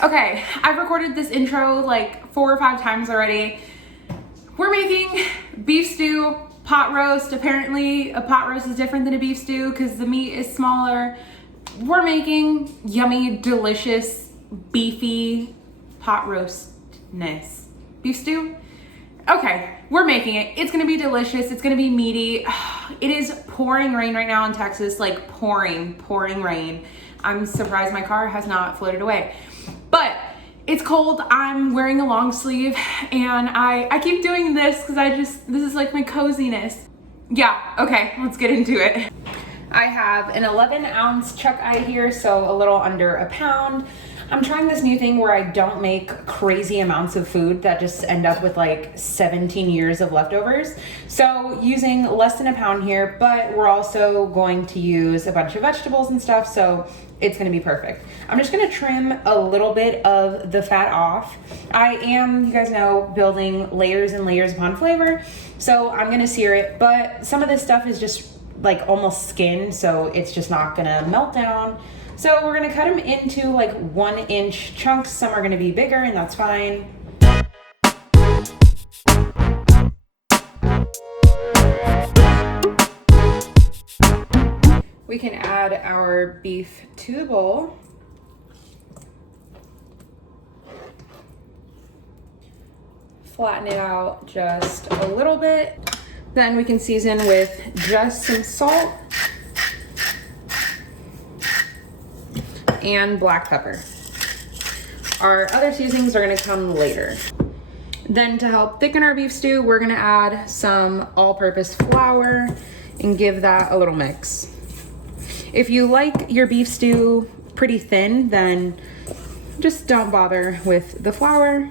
Okay, I've recorded this intro like 4 or 5 times already. We're making beef stew, pot roast. Apparently a pot roast is different than a beef stew because the meat is smaller. We're making yummy, delicious, beefy pot roastness. Beef stew? Okay, we're making it. It's gonna be delicious. It's gonna be meaty. It is pouring rain right now in Texas, like pouring rain. I'm surprised my car has not floated away. But it's cold. I'm wearing a long sleeve and I keep doing this because this is like my coziness. Yeah, okay, let's get into it. I have an 11-ounce chuck eye here, so a little under a pound. I'm trying this new thing where I don't make crazy amounts of food that just end up with like 17 years of leftovers. So using less than a pound here, but we're also going to use a bunch of vegetables and stuff, so it's gonna be perfect. I'm just gonna trim a little bit of the fat off. I am, you guys know, building layers and layers upon flavor, so I'm gonna sear it, but some of this stuff is just like almost skin, so it's just not gonna melt down. So we're gonna cut them into like 1-inch chunks. Some are gonna be bigger and that's fine. We can add our beef to the bowl. Flatten it out just a little bit. Then we can season with just some salt and black pepper. Our other seasonings are gonna come later. Then to help thicken our beef stew, we're gonna add some all-purpose flour and give that a little mix. If you like your beef stew pretty thin, then just don't bother with the flour.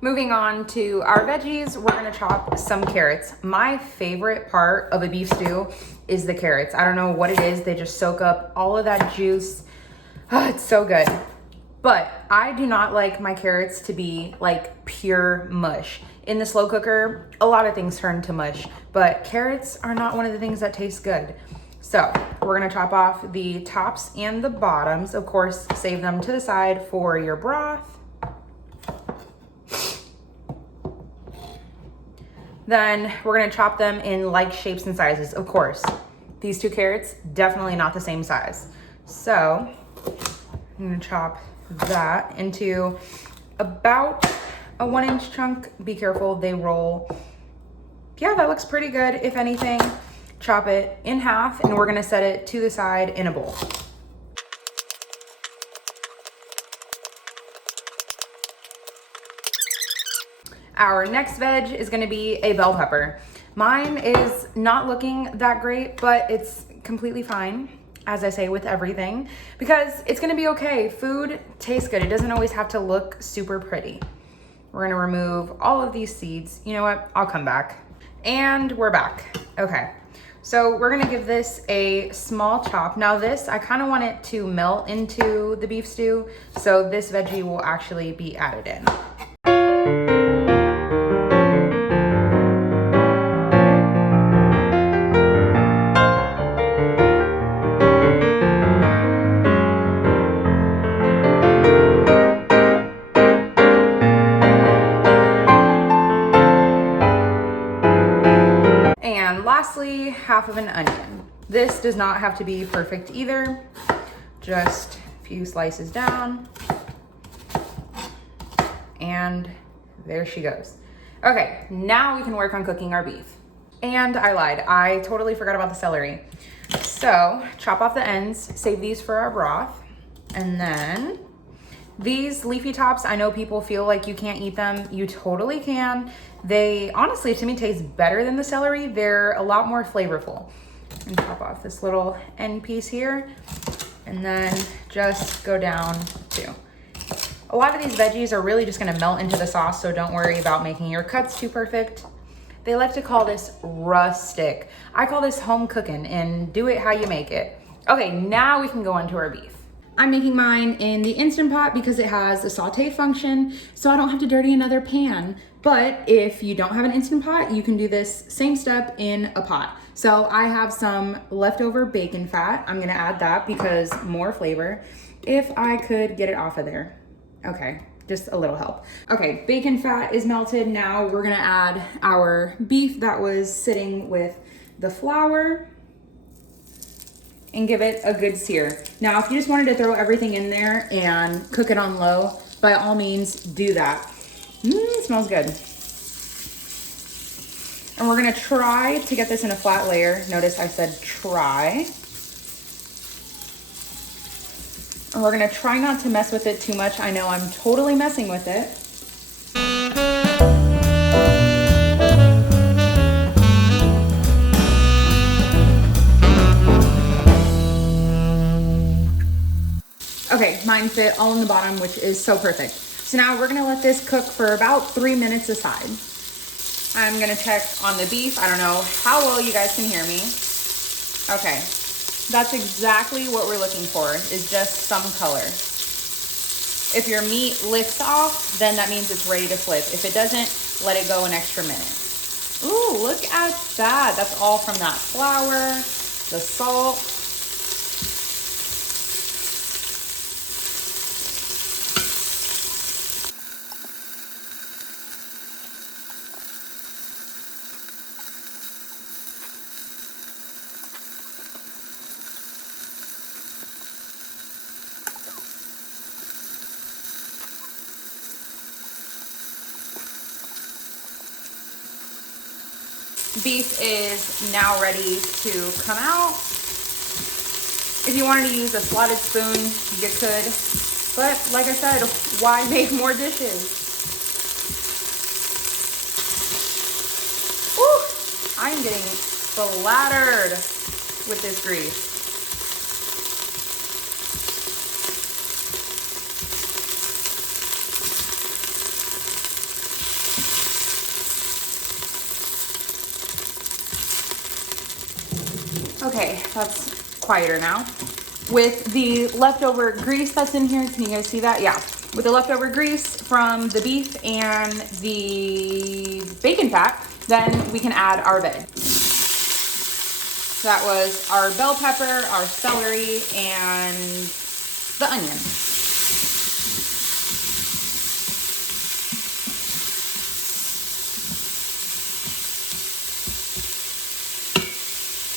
Moving on to our veggies, we're gonna chop some carrots. My favorite part of a beef stew is the carrots. I don't know what it is, they just soak up all of that juice. Oh, it's so good. But I do not like my carrots to be like pure mush. In the slow cooker, a lot of things turn to mush, but carrots are not one of the things that taste good. So we're gonna chop off the tops and the bottoms. Of course, save them to the side for your broth. Then we're gonna chop them in like shapes and sizes. Of course, these 2 carrots, definitely not the same size. So I'm gonna chop that into about a 1-inch chunk. Be careful, they roll. Yeah, that looks pretty good. If anything, chop it in half and we're gonna set it to the side in a bowl. Our next veg is gonna be a bell pepper. Mine is not looking that great, but it's completely fine, as I say with everything, because it's gonna be okay. Food tastes good. It doesn't always have to look super pretty. We're gonna remove all of these seeds. You know what? I'll come back. And we're back. Okay, so we're gonna give this a small chop. Now this, I kinda want it to melt into the beef stew, so this veggie will actually be added in. And lastly, half of an onion. This does not have to be perfect either. Just a few slices down. And there she goes. Okay, now we can work on cooking our beef. And I lied, I totally forgot about the celery. So chop off the ends, save these for our broth. And then these leafy tops, I know people feel like you can't eat them. You totally can. They honestly, to me, taste better than the celery. They're a lot more flavorful. And chop off this little end piece here and then just go down too. A lot of these veggies are really just gonna melt into the sauce, so don't worry about making your cuts too perfect. They like to call this rustic. I call this home cooking, and do it how you make it. Okay, now we can go on to our beef. I'm making mine in the Instant Pot because it has a saute function, so I don't have to dirty another pan. But if you don't have an Instant Pot, you can do this same step in a pot. So I have some leftover bacon fat. I'm gonna add that because more flavor. If I could get it off of there. Okay, just a little help. Okay, bacon fat is melted. Now we're gonna add our beef that was sitting with the flour and give it a good sear. Now, if you just wanted to throw everything in there and cook it on low, by all means, do that. It smells good. And we're gonna try to get this in a flat layer. Notice I said try. And we're gonna try not to mess with it too much. I know I'm totally messing with it. Okay, mine fit all in the bottom, which is so perfect. So now we're gonna let this cook for about 3 minutes aside. I'm gonna check on the beef. I don't know how well you guys can hear me. Okay, that's exactly what we're looking for, is just some color. If your meat lifts off, then that means it's ready to flip. If it doesn't, let it go an extra minute. Ooh, look at that. That's all from that flour, the salt. Beef is now ready to come out. If you wanted to use a slotted spoon, you could. But like I said, why make more dishes? Woo! I'm getting splattered with this grease. Okay, that's quieter now. With the leftover grease that's in here, can you guys see that? Yeah. With the leftover grease from the beef and the bacon fat, then we can add our veg. That was our bell pepper, our celery, and the onion.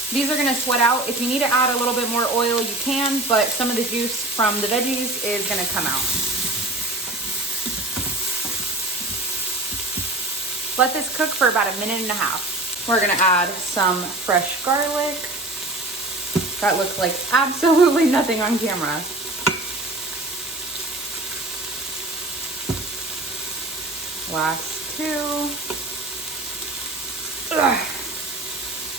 These are gonna sweat out. If you need to add a little bit more oil, you can, but some of the juice from the veggies is gonna come out. Let this cook for about 1.5 minutes. We're gonna add some fresh garlic. That looks like absolutely nothing on camera. Last two. Ugh.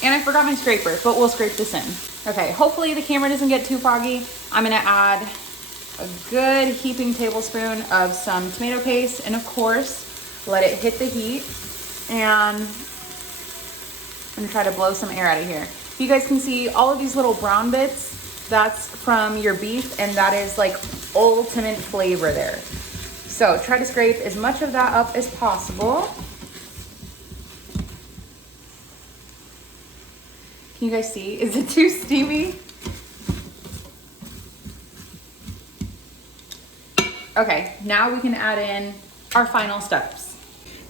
And I forgot my scraper, but we'll scrape this in. Okay, hopefully the camera doesn't get too foggy. I'm gonna add a good heaping tablespoon of some tomato paste, and of course, let it hit the heat. And I'm gonna try to blow some air out of here. You guys can see all of these little brown bits. That's from your beef, and that is like ultimate flavor there. So try to scrape as much of that up as possible. Can you guys see? Is it too steamy? Okay, now we can add in our final steps.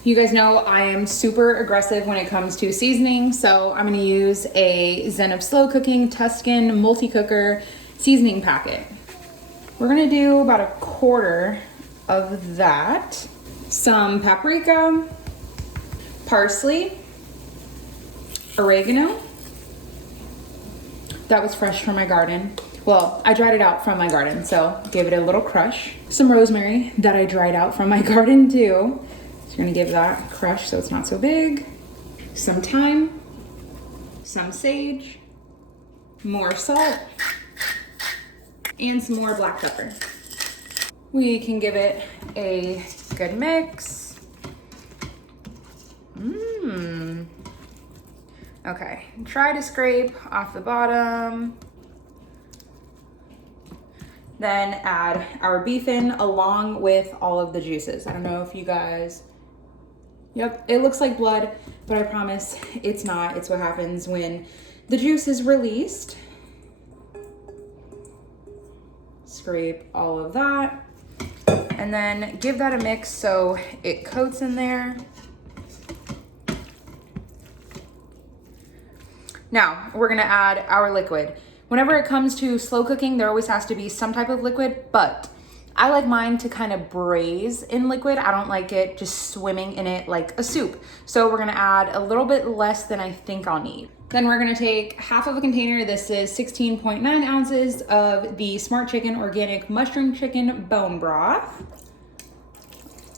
You guys know I am super aggressive when it comes to seasoning, so I'm gonna use a Zen of Slow Cooking Tuscan multi-cooker seasoning packet. We're gonna do about 1/4 of that. Some paprika, parsley, oregano. That was fresh from my garden. Well, I dried it out from my garden, so gave it a little crush. Some rosemary that I dried out from my garden too. So you're gonna give that a crush so it's not so big. Some thyme, some sage, more salt, and some more black pepper. We can give it a good mix. Okay, try to scrape off the bottom. Then add our beef in along with all of the juices. I don't know if you guys, yep, it looks like blood, but I promise it's not. It's what happens when the juice is released. Scrape all of that. And then give that a mix so it coats in there. Now, we're gonna add our liquid. Whenever it comes to slow cooking, there always has to be some type of liquid, but I like mine to kind of braise in liquid. I don't like it just swimming in it like a soup. So we're gonna add a little bit less than I think I'll need. Then we're gonna take half of a container. This is 16.9 ounces of the Smart Chicken Organic Mushroom Chicken Bone Broth.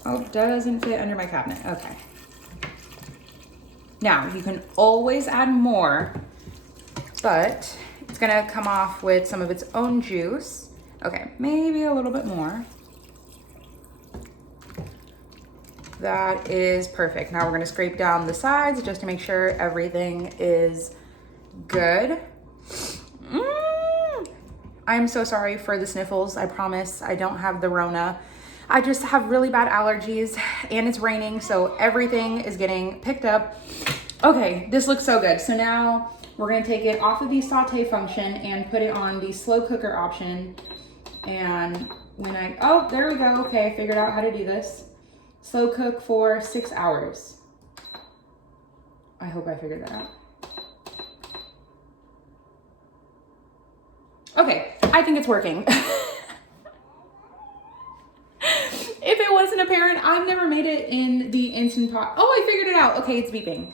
Oh, doesn't fit under my cabinet, okay. Now, you can always add more, but it's gonna come off with some of its own juice. Okay, maybe a little bit more. That is perfect. Now we're gonna scrape down the sides just to make sure everything is good. I'm so sorry for the sniffles. I promise I don't have the Rona. I just have really bad allergies and it's raining, so everything is getting picked up. Okay, this looks so good. So now we're gonna take it off of the saute function and put it on the slow cooker option. And when oh, there we go. Okay, I figured out how to do this. Slow cook for 6 hours. I hope I figured that out. Okay, I think it's working. If it wasn't apparent, I've never made it in the Instant Pot. Oh, I figured it out. Okay, it's beeping.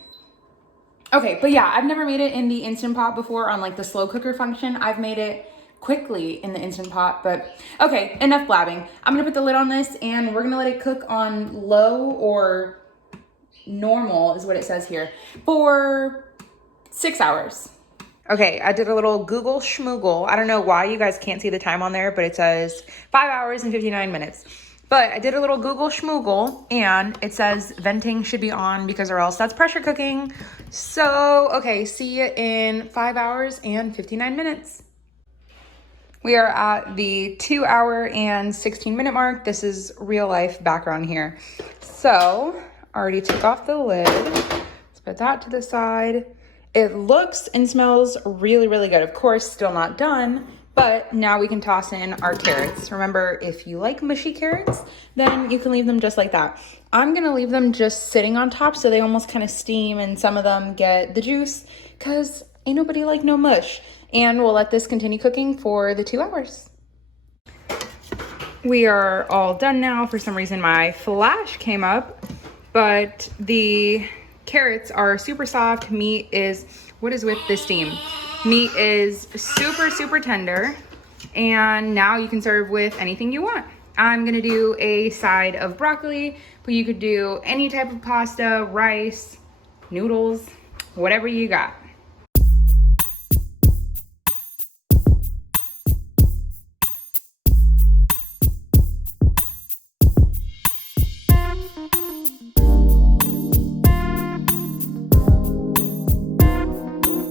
Okay, but yeah, I've never made it in the Instant Pot before on like the slow cooker function. I've made it quickly in the Instant Pot, but okay, enough blabbing. I'm gonna put the lid on this and we're gonna let it cook on low or normal is what it says here for 6 hours. Okay, I did a little Google schmoogle. I don't know why you guys can't see the time on there, but it says 5 hours and 59 minutes. But I did a little Google schmoogle and it says venting should be on because or else that's pressure cooking. So, okay, see you in 5 hours and 59 minutes. We are at the 2 hour and 16 minute mark. This is real life background here. So, already took off the lid. Let's put that to the side. It looks and smells really, really good. Of course, still not done, but now we can toss in our carrots. Remember, if you like mushy carrots, then you can leave them just like that. I'm gonna leave them just sitting on top so they almost kind of steam and some of them get the juice because ain't nobody like no mush. And we'll let this continue cooking for the 2 hours. We are all done now. For some reason, my flash came up, but the carrots are super soft. Meat is, what is with the steam? Meat is super, super tender. And now you can serve with anything you want. I'm gonna do a side of broccoli, but you could do any type of pasta, rice, noodles, whatever you got.